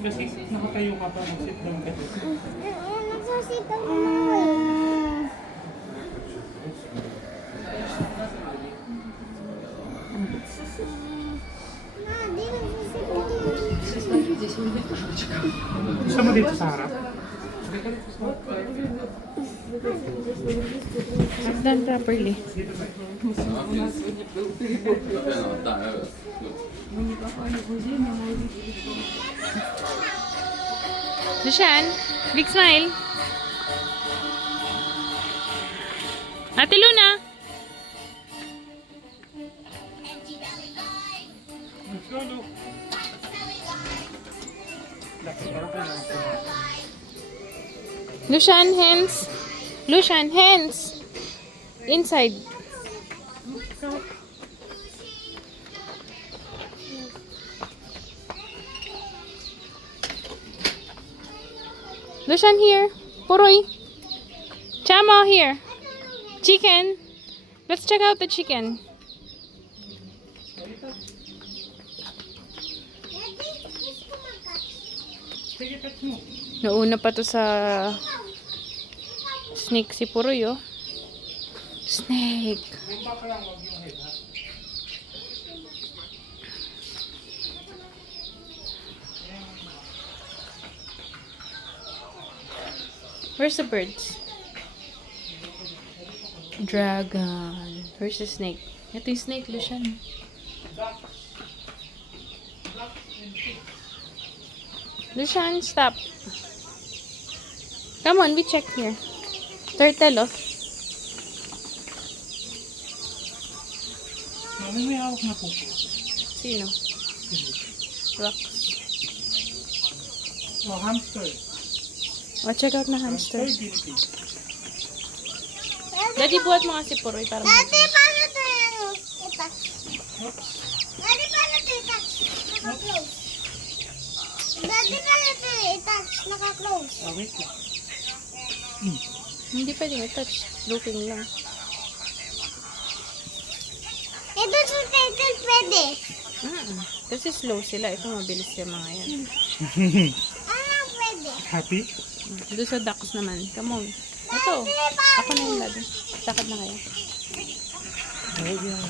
Kasi nakatayo ka pa, mag-sit down ka dito. Nagsasit down na ako eh. Ma, di nagsasit down. Gusto mo dito sa harap? Sit down properly. Lushan, big smile. Ate Luna. Let's go, look. Lushan, hands. Lushan, hands. Inside. Lushan, here. Puroy. Chamo, here. Chicken. Let's check out the chicken. Sige, touch mo. Nauna pa to sa snake si Puroy, oh. Snake. Yung back lang, wag yung head, ha? Where's the birds? Dragon. Where's the snake? Ito yung snake, Lushan. Lushan, stop. Come on, we check here. Turtle, oh. Mami, may hawak na po. Sino? Rock. Oh, hamster. Oh, check out na hamster. Guilty. Daddy, buhat mo nga si Puroy para Dati, mag- paano ito yung itak? Dati, paano ito itak? Naka-close. Dati, paano ito itak? Naka-close. Ah, wait lang. Hindi pwedeng i-touch. Looking lang. Ito sa turtle pwede. Kasi slow sila. Ito mabilis yung mga yan. Ano pwede? Happy? Doon sa ducks naman. Come on. Ito. Ako na yung lado. Sakit na kayo. Oh, yeah.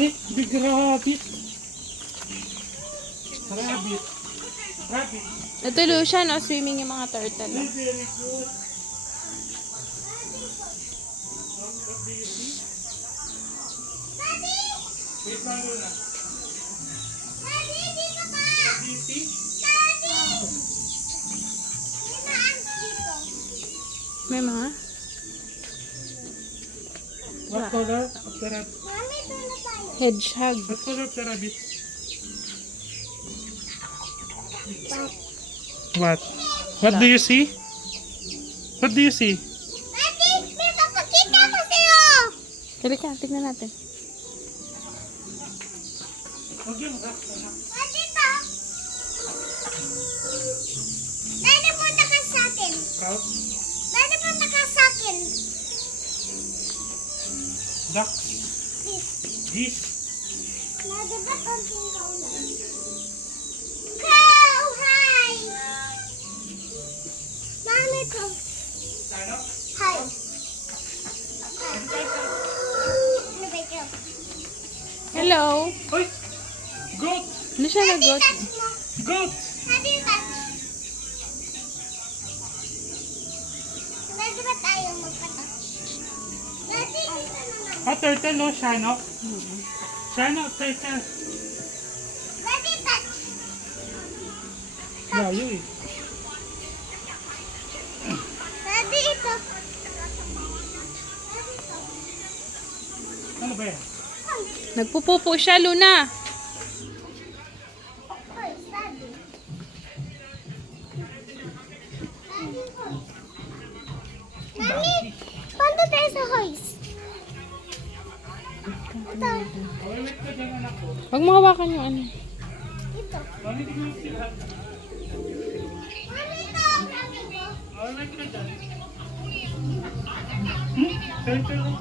Ay, big rabbit. Rabbit. Rabbit. Ito, Lucian, no? Swimming yung mga turtle. Ay, Oh. very good. Wait lang muna. Daddy, dito ka! Diti? Daddy! May maans dito. May mga? What color of the rabbit? Mami, doon na tayo. Hedgehog. What color of the rabbit? What? What do you see? What do you see? Daddy, may papakita ko sa'yo! Halika, tignan natin. Huwag yung rock. Daddy, pa! Daddy, punta ka sa atin. Cow? Daddy, punta ka sa akin. Duck? Please. Geese? Daddy, ba't konting kaulan? Cow! Hi! Mami ko. Ano? Hi. Hi. Ano ba ito? Hello. Hoy! Goat! Ano siya nagot? Touch mo. Goat! Daddy, touch. Daddy, ba't ayaw magpa-touch? Daddy, dito naman. Ah, turtle, no? Shine off. Shine off, turtle. Daddy, touch. Layo eh. Daddy, ito. Ano ba yan? Nagpupupo siya, Luna. Hoy, daddy. Daddy, hoy. Mami, paano tayo sa hoist? Ito. Oh, wait ka dyan, anak ko. Huwag mo hawakan yung ano. Ito. Mami, tignan mo sila. Mami, ito. Sabi ko. Oh, wait ka dyan. Turtle.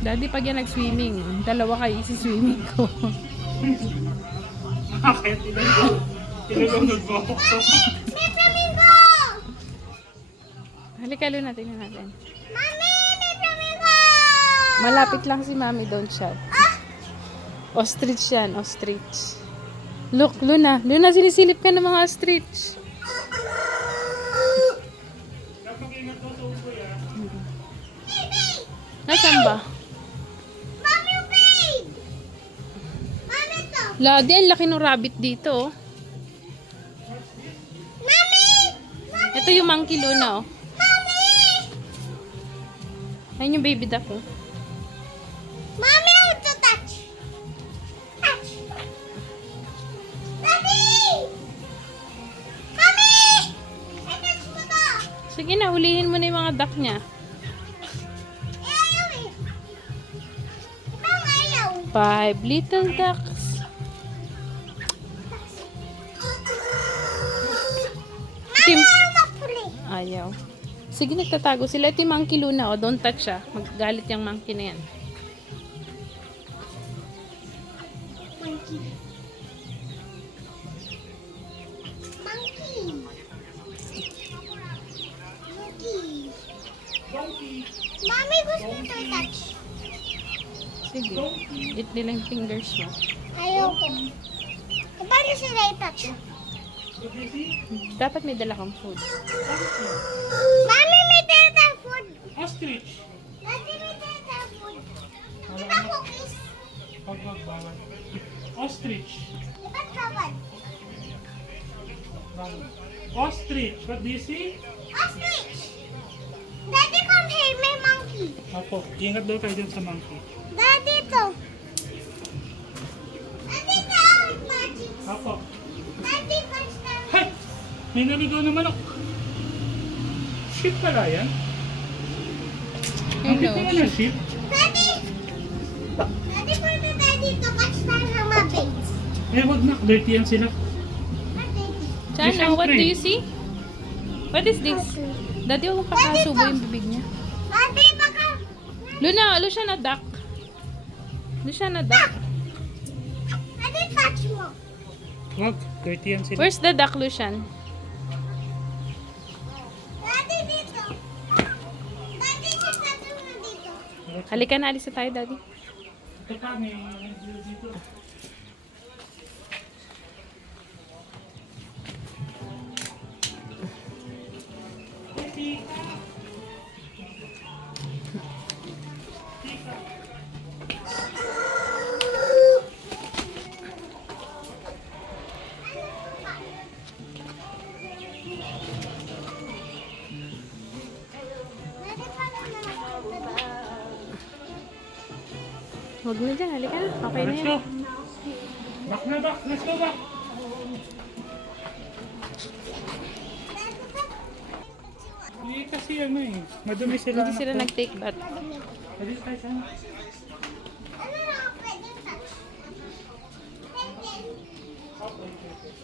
Daddy, pag yan nag-swimming, dalawa kayo isi-swimming ko. Bakit? Ilulunod mo ako. May flamingo! Halika, Luna, tingnan natin. Mami, may flamingo! Malapit lang si Mami, don't shout. Ah! Ostrich yan, ostrich. Look, Luna. Luna, sinisilip ka ng mga ostrich. Dapat ingat ko sa ulo yan. Baby! Nasaan ba? Mami, wait! Mami, to! Ladi, ang laki ng rabbit dito. Oh. Mami! Ito yung monkey, Luna. Oh. Mami! Ayun yung baby duck. Oh. Mami, I want to touch. Touch. Daddy! Mami! I touch mo to. Sige na, hulihin mo na yung mga duck niya. Eh, ayaw eh. Ibang ayaw. 5 little ducks. Mami, Tim. ayaw magpuli. Ayaw. Sige, nagtatago sila. Ito yung monkey, Luna. Oh. Don't touch siya. Maggalit yung monkey na yan. Monkey. Monkey. Monkey. Mami, gusto ito i-touch. Sige. Eat nila yung fingers mo. Ayaw ko. Paano sila i-touch? Dapat may dala kang food. Mami, may tayong food. Ostrich. Daddy, may tayong food. Di ba cookies? Pagbagbawan. Ostrich. Di ba tawad? Ostrich. What do you see? Ostrich! Daddy, come here. May monkey. Apo, ingat daw tayo dyan sa monkey. Daddy, ito. Daddy, ito. Magic. Apo. Daddy, punch na. Hay! May naligaw na manok. Sheep pala yan? Ang Hello. kita nga ng sheep. Daddy! Daddy, pwede daddy ito. Catch tayo ng mga baits. Eh, wag na. Dirty yan sila. Daddy. Chana, what do you see? What is this? Daddy, huwag mong kakasubo yung bibig niya. Daddy, baka... Luna, Lucian na duck. Lucian na duck. Daddy, touch mo. Wag. Dirty yan sila. Where's the duck, Lucian? Daddy, dito. Daddy, dito mo dito. Halika na, alis na tayo, Daddy. Ito pa, may dito. Daddy, paano na? Huwag na dyan, halika na. Okay na Let's yan. go. Back na back. Let's go back. Hindi kasi ano eh. Madumi sila. Hindi sila anak ko. nag-take bath. Pwede tayo sana. Ano na ako pwede touch?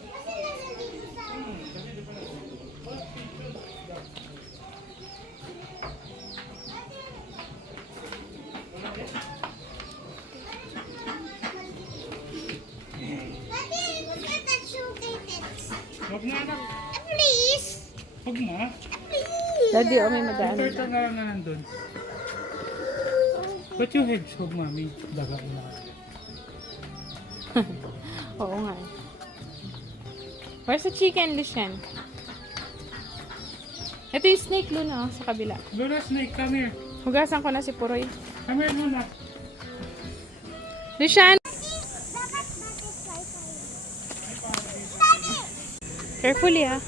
Kasi nasa dito sa... Daddy, gusto ka touch yung kittens. Wag na anak. Please. Wag na. Please. Daddy, oh, may madaan. Yung turtle na nandun. Ba't yung hedgehog, mami? Daga na. Oo nga. eh. Where's the chicken, Lucian? Ito yung snake, Luna, oh, sa kabila. Luna snake, come here. Hugasan ko na si Puroy. Come here, Luna. Lucian! Dapat butterfly tayo. Daddy! Carefully, ha.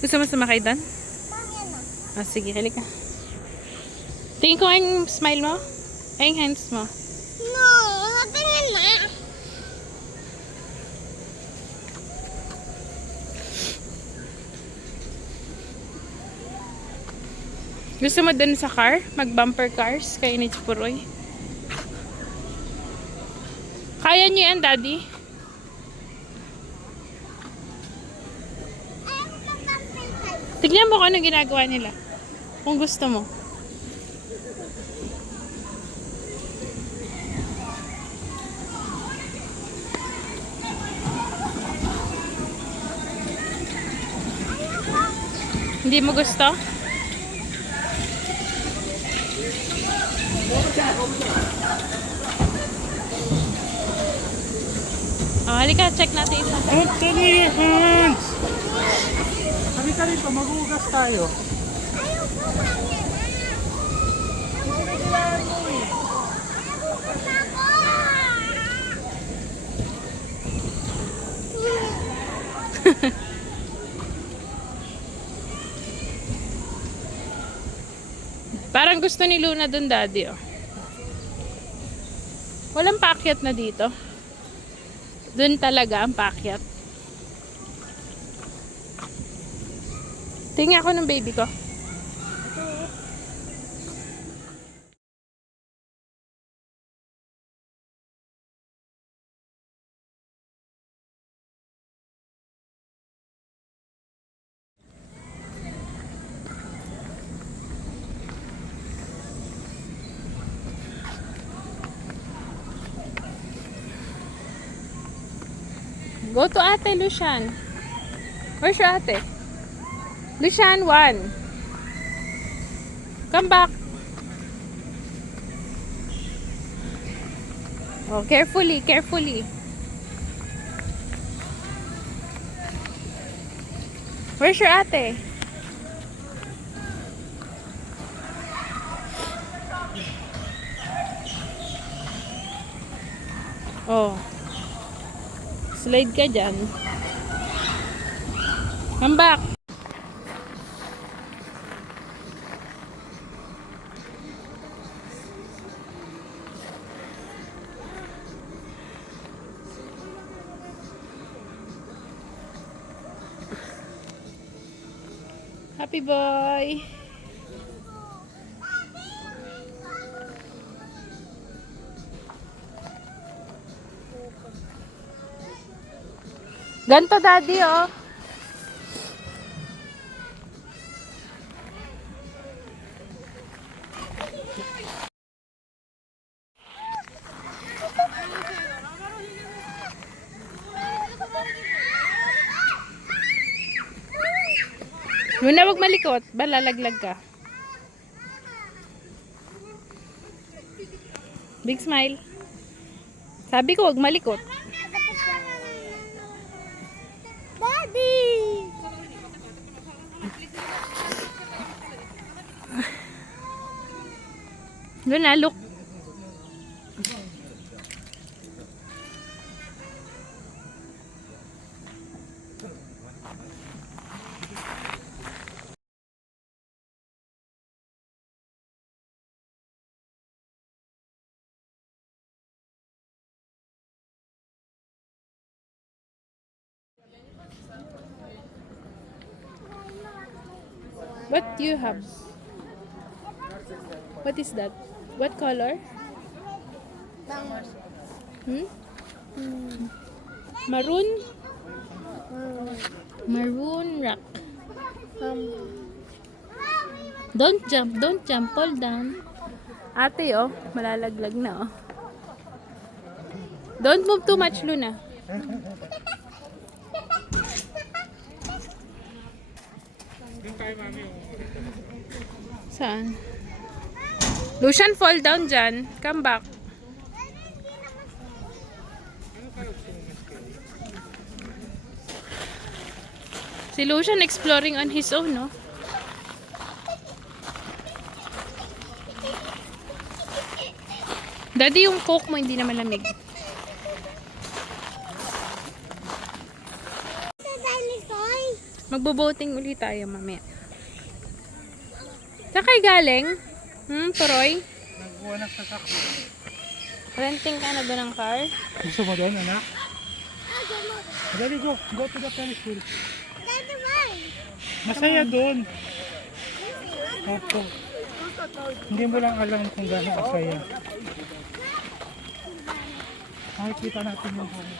Gusto mo sumakay doon? Mami, ano? Ah, sige, halika. Tingin ko ang smile mo. Ay, yung hands mo. No, tingnan na. Gusto mo dun sa car? Mag-bumper cars kay ni Puroy? Kaya niyo yan, Daddy? Ayaw ko mag-bumper tayo. Tignan mo kung ano ginagawa nila. Kung gusto mo. Hindi mo gusto? Oh, halika, check natin isa. Anthony, Hans! Halika rito, mag-uugas tayo. Ayaw ko, mami. Kailangan mo eh. Nagugas ako. Parang gusto ni Luna dun, Daddy, oh. Walang paakyat na dito. Dun talaga ang paakyat. Tingin ako ng baby ko. Go to ate, Lucian. Where's your ate? Lucian, 1. Come back. Oh, carefully, carefully. Where's your ate? Oh. Slide ka dyan. Come back. Happy boy. Ganto, Daddy, oh. Luna, wag malikot. Balalaglag ka. Big smile. Sabi ko, wag malikot. Daddy! Luna, look. What do you have? What is that? What color? Hmm? Maroon? Maroon rock. Don't jump, fall down. Ate, oh, malalaglag na, oh. Don't move too much, Luna. Saan? Lucian, fall down dyan. Come back. Si Lucian exploring on his own, no? Daddy, yung coke mo hindi na malamig. Magbo-boating ulit tayo mamaya. Saan kayo galing? Poroy? Nagbuha na sa sakto. Renting ka na ba ng car? Gusto mo doon, anak? Daddy, go. Go to the Ferris wheel. Daddy, why? Masaya doon. Opo. Hindi mo lang alam kung gaano kasaya. Makikita natin yung buhay.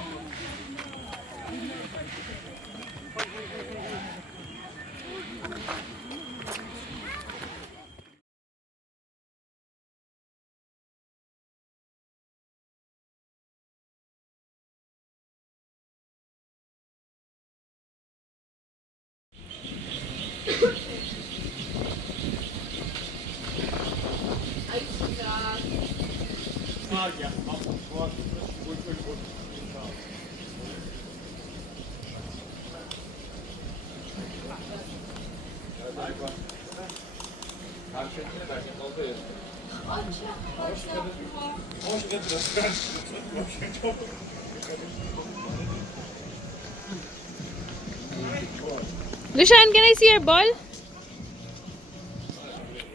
Lushan, can I see your ball?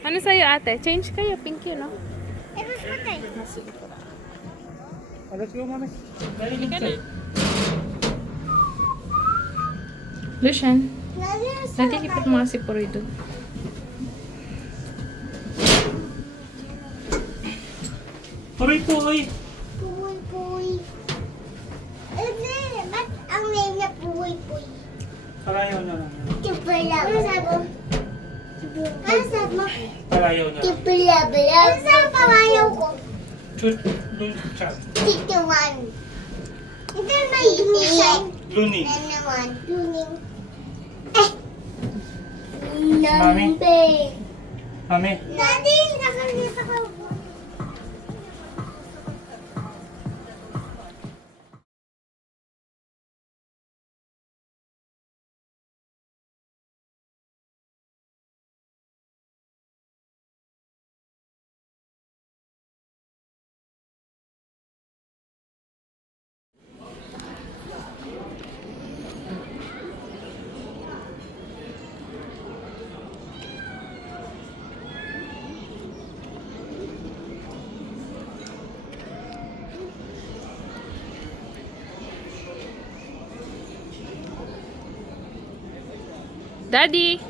Ano sa'yo, ate? Change kayo. Pink yun, no? It was okay. Oh, let's go, mami. Dali Halika na. dito. Lushan, Nalilis natilipat mo nga si Poroy doon. Puroy po, oy. Puy puy. Ba't ang name niya puy puy? Palayaw na lang. Tipula. Ano sabi mo? Ano sabi mo? Palayaw na lang. Tipula bala. Ano sabi pamayaw ko? Chut, lun, chat. Tituan. Ito may dumisan. Luning. Ano naman? Luning. Mami. Nambe. Mami. Daddy, nakalimutan ko. Daddy!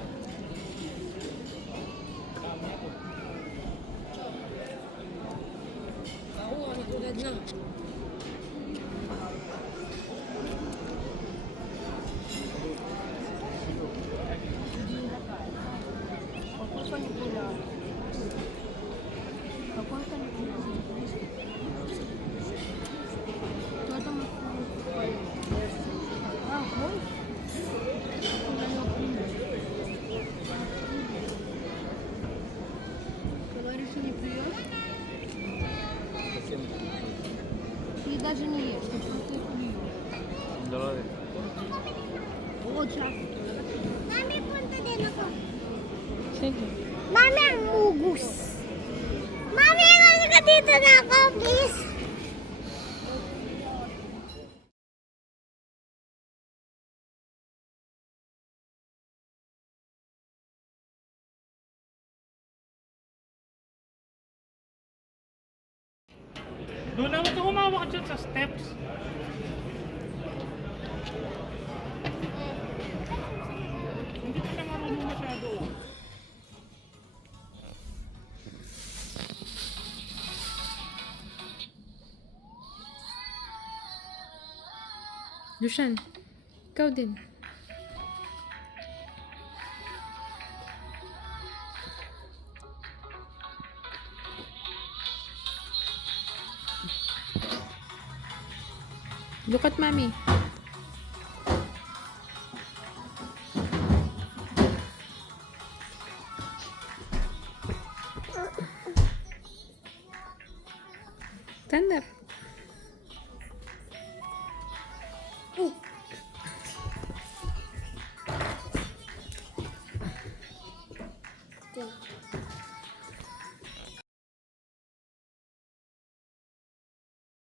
И даже не ешь, ты просто их плюешь. Вот сейчас. Mami, punta din ako. Sige. Mami, ang mugus. Mami, halika dito na ako, please. Doon naman ito humawak dyan sa steps. Hindi ko na marunong masyado. Lushan, ikaw din. Look at mommy. Stand up.